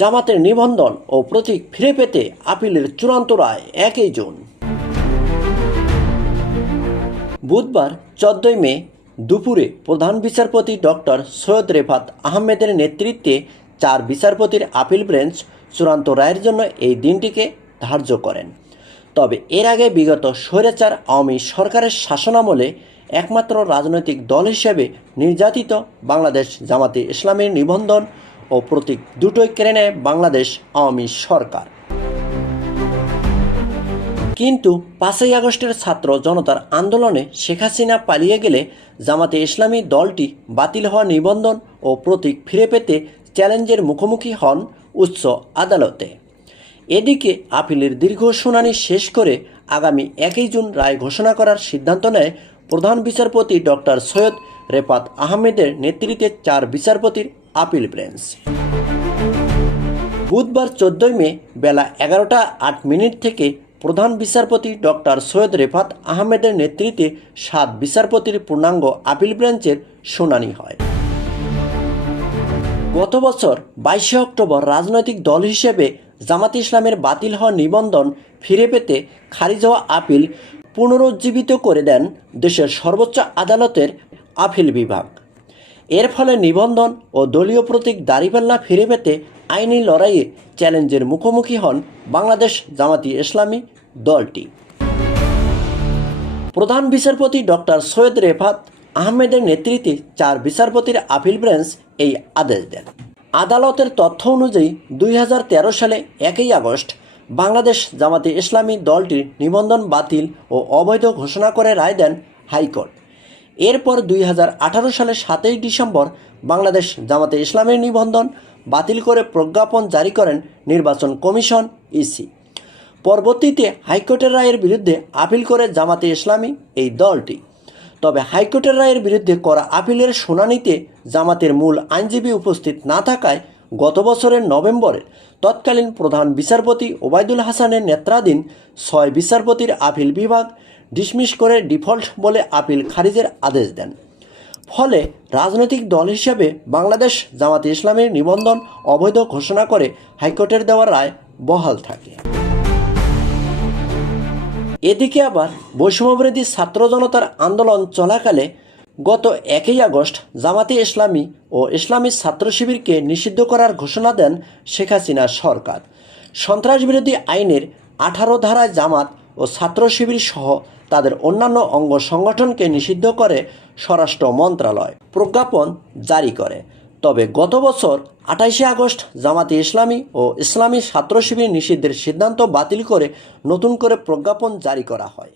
জামাতের নিবন্ধন ও প্রতীক ফিরে পেতে আপিলের চূড়ান্ত রায় 1 জুন। বুধবার 14 মে দুপুরে প্রধান বিচারপতি ডক্টর সৈয়দ রেফাত আহমেদের নেতৃত্বে 4 বিচারপতির আপিল বেঞ্চ চূড়ান্ত রায়ের জন্য এই দিনটিকে ধার্য করেন। তবে এর আগে বিগত স্বৈরাচার আওয়ামী সরকারের শাসনামলে একমাত্র রাজনৈতিক দল হিসেবে নির্যাতিত বাংলাদেশ জামাতে ইসলামীর নিবন্ধন ও প্রতীক দুটোই কেড়ে নেয় বাংলাদেশ আওয়ামী সরকার। কিন্তু 5ই আগস্টের ছাত্র জনতার আন্দোলনে শেখ হাসিনা পালিয়ে গেলে জামাতে ইসলামী দলটি বাতিল হওয়া নিবন্ধন ও প্রতীক ফিরে পেতে চ্যালেঞ্জের মুখোমুখি হন উচ্চ আদালতে। এদিকে আপিলের দীর্ঘ শুনানি শেষ করে আগামী 1 জুন রায় ঘোষণা করার সিদ্ধান্ত নেয় প্রধান বিচারপতি ডক্টর সৈয়দ রেফাত আহমেদের নেতৃত্বে 4 বিচারপতির আপিল বেঞ্চ। বুধবার 14 মে বেলা 11টা 8 থেকে প্রধান বিচারপতি ডক্টর সৈয়দ রেফাত আহমেদের নেতৃত্বে 7 বিচারপতির পূর্ণাঙ্গ আপিল বেঞ্চের শুনানি হয়। গত বছর 22 অক্টোবর রাজনৈতিক দল হিসেবে জামাতে ইসলামের বাতিল হওয়া নিবন্ধন ফিরে পেতে খারিজ হওয়া আপিল পুনরুজ্জীবিত করে দেন দেশের সর্বোচ্চ আদালতের আপিল বিভাগ। এর ফলে নিবন্ধন ও দলীয় প্রতীক দাড়িপাল্লা ফিরে পেতে আইনি লড়াইয়ে চ্যালেঞ্জের মুখোমুখি হন বাংলাদেশ জামাতে ইসলামী দলটি। প্রধান বিচারপতি ডক্টর সৈয়দ রেফাত আহমেদের নেতৃত্বে 4 বিচারপতির আপিল বেঞ্চ এই আদেশ দেন। আদালতের তথ্য অনুযায়ী 2013 সালে 1 আগস্ট বাংলাদেশ জামাতে ইসলামী দলটির নিবন্ধন বাতিল ও অবৈধ ঘোষণা করে রায় দেন হাইকোর্ট। এরপর 2018 সালের 7 ডিসেম্বর বাংলাদেশ জামাতে ইসলামের নিবন্ধন বাতিল করে প্রজ্ঞাপন জারি করেন নির্বাচন কমিশন ইসি। পরবর্তীতে হাইকোর্টের রায়ের বিরুদ্ধে আপিল করে জামাতে ইসলামী এই দলটি। তবে হাইকোর্টের রায়ের বিরুদ্ধে করা আপিলের শুনানিতে জামাতের মূল আইনজীবী উপস্থিত না থাকায় গত বছরের নভেম্বরে তৎকালীন প্রধান বিচারপতি ওবায়দুল হাসানের নেতৃত্বাধীন 6 বিচারপতির আপিল বিভাগ ডিসমিস করে ডিফল্ট বলে আপিল খারিজের আদেশ দেন। ফলে রাজনৈতিক দল হিসেবে বাংলাদেশ জামাতে ইসলামের নিবন্ধন অবৈধ ঘোষণা করে হাইকোর্টের দেওয়া রায় বহাল থাকে। এদিকে আবার বৈষম্যবিরোধী ছাত্র জনতার আন্দোলন চলাকালে গত 1 আগস্ট জামাতে ইসলামী ও ইসলামী ছাত্র শিবিরকে নিষিদ্ধ করার ঘোষণা দেন শেখ হাসিনা সরকার। সন্ত্রাসবিরোধী আইনের 18 ধারায় জামাত ও ছাত্র শিবির সহ তাদের অন্যান্য অঙ্গ সংগঠনকে নিষিদ্ধ করে স্বরাষ্ট্র মন্ত্রণালয় প্রজ্ঞাপন জারি করে। তবে গত বছর 28 আগস্ট জামাতে ইসলামী ও ইসলামী ছাত্র শিবির নিষিদ্ধের সিদ্ধান্ত বাতিল করে নতুন করে প্রজ্ঞাপন জারি করা হয়।